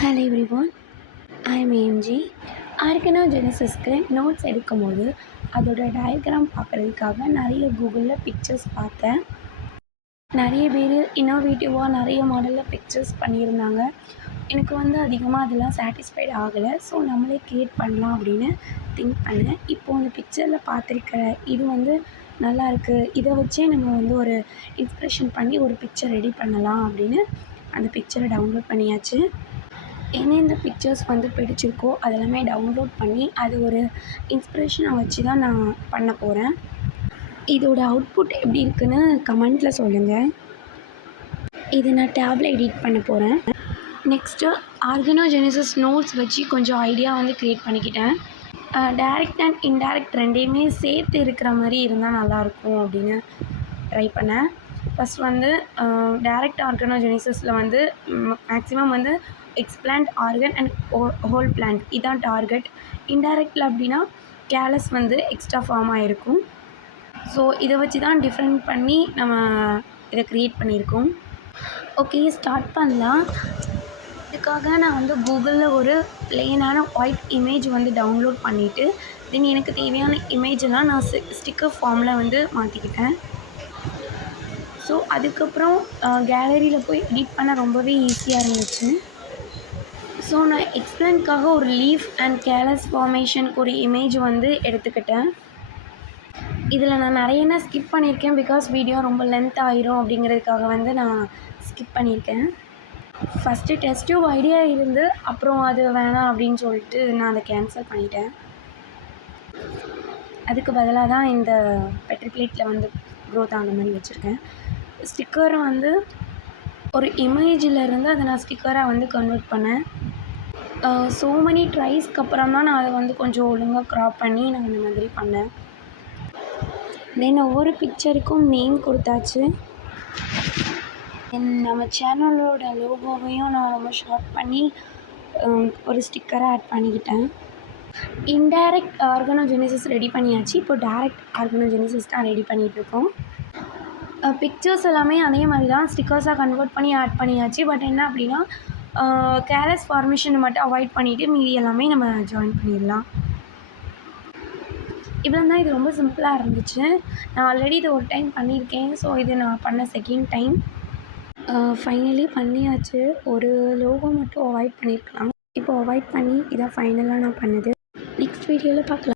Hello everyone, I am AMG. ஆர்கனோஜெனசிஸ்க்கு notes எடுக்கும்போது அதோட டயக்ராம் பார்க்குறதுக்காக நிறைய கூகுளில் பிக்சர்ஸ் பார்த்தேன். நிறைய பேர் இன்னோவேட்டிவாக நிறைய மாடலில் பிக்சர்ஸ் பண்ணியிருந்தாங்க. எனக்கு அதிகமாக அதெல்லாம் சாட்டிஸ்ஃபைட் ஆகலை. ஸோ நம்மளே க்ரியேட் பண்ணலாம் அப்படின்னு திங்க் பண்ணேன். இப்போது அந்த பிக்சரில் பார்த்துருக்கிற இது நல்லாயிருக்கு, இதை வச்சே நம்ம ஒரு இன்ஸ்பிரேஷன் பண்ணி ஒரு பிக்சர் ரெடி பண்ணலாம் அப்படின்னு அந்த பிக்சரை டவுன்லோட் பண்ணியாச்சு. எந்தெந்த பிக்சர்ஸ் பிடிச்சிருக்கோ அதெல்லாமே டவுன்லோட் பண்ணி அது ஒரு இன்ஸ்பிரேஷனாக வச்சு தான் நான் பண்ண போகிறேன். இதோட அவுட்புட் எப்படி இருக்குன்னு கமெண்ட்டில் சொல்லுங்கள். இது நான் டேப்பில் எடிட் பண்ண போகிறேன். நெக்ஸ்ட்டு ஆர்கனோஜெனசிஸ் நோட்ஸ் வச்சு கொஞ்சம் ஐடியா க்ரியேட் பண்ணிக்கிட்டேன். டைரக்ட் அண்ட் இன்டைரக்ட் ரெண்டையுமே சேர்த்து இருக்கிற மாதிரி இருந்தால் நல்லாயிருக்கும் அப்படின்னு ட்ரை பண்ணேன். ஃபஸ்ட் டைரக்ட் ஆர்கனோஜெனசிஸில் maximum explant organ and whole plant இதான் டார்கெட். இன்டைரக்டில் அப்படின்னா கேலஸ் எக்ஸ்ட்ரா ஃபார்ம் ஆகிருக்கும். ஸோ இதை வச்சு தான் டிஃப்ரெண்ட் பண்ணி நம்ம இதை க்ரியேட் பண்ணியிருக்கோம். ஓகே, ஸ்டார்ட் பண்ணலாம். இதுக்காக நான் கூகுளில் ஒரு ப்ளெயினான ஒயிட் இமேஜ் டவுன்லோட் பண்ணிவிட்டு தென் எனக்கு தேவையான இமேஜெல்லாம் நான் ஸ்டிக்கர் ஃபார்மில் மாற்றிக்கிட்டேன். ஸோ அதுக்கப்புறம் கேலரியில் போய் எடிட் பண்ண ரொம்பவே ஈஸியாக இருந்துச்சு. ஸோ நான் எக்ஸ்பிளைனுக்காக ஒரு லீஃப் அண்ட் கேலஸ் ஃபார்மேஷனுக்கு ஒரு இமேஜ் எடுத்துக்கிட்டேன். இதில் நான் நிறைய ஸ்கிப் பண்ணியிருக்கேன். பிகாஸ் வீடியோ ரொம்ப லென்த் ஆயிரும் அப்படிங்கிறதுக்காக நான் ஸ்கிப் பண்ணியிருக்கேன். ஃபஸ்ட்டு டெஸ்ட் டியூப் ஐடியா இருந்து அப்புறம் அது வேணாம் அப்படின்னு சொல்லிட்டு நான் அதை கேன்சல் பண்ணிட்டேன். அதுக்கு பதிலாக தான் இந்த பெட்ரி பிளேட்டில் க்ரோத் ஆன மாதிரி வச்சுருக்கேன். ஸ்டிக்கரும் ஒரு இமேஜில் இருந்து அதை நான் ஸ்டிக்கராக கன்வெர்ட் பண்ணேன். ஸோ மெனி ட்ரைஸ்க்கு அப்புறம் தான் நான் அதை கொஞ்சம் ஒழுங்காக க்ராப் பண்ணி நான் இந்த மாதிரி பண்ணேன். தென் ஒவ்வொரு பிக்சருக்கும் நேம் கொடுத்தாச்சு. தென் நம்ம சேனலோட லோகோவையும் நான் ரொம்ப ஷார்ட் பண்ணி ஒரு ஸ்டிக்கரை ஆட் பண்ணிக்கிட்டேன். இன்டைரக்ட் ஆர்கனோஜெனசிஸ் ரெடி பண்ணியாச்சு. இப்போ டைரக்ட் ஆர்கனோஜெனசிஸ் தான் ரெடி பண்ணிகிட்ருக்கோம். பிக்சர்ஸ் எல்லாமே அதே மாதிரி தான் ஸ்டிக்கர்ஸாக கன்வெர்ட் பண்ணி ஆட் பண்ணியாச்சு. பட் என்ன அப்படின்னா கேலஸ் ஃபார்மேஷனை மட்டும் அவாய்ட் பண்ணிவிட்டு மீதி எல்லாமே நம்ம ஜாயின் பண்ணிடலாம். இவ்வளோ தான். இது ரொம்ப சிம்பிளாக இருந்துச்சு. நான் ஆல்ரெடி இது ஒரு டைம் பண்ணியிருக்கேன். ஸோ இது நான் பண்ண செகண்ட் டைம். ஃபைனலி பண்ணியாச்சு. ஒரு லோகோ மட்டும் அவாய்ட் பண்ணியிருக்கலாம். இப்போ அவாய்ட் பண்ணி இதான் ஃபைனலாக நான் பண்ணது. நெக்ஸ்ட் வீடியோவில் பார்க்கலாம்.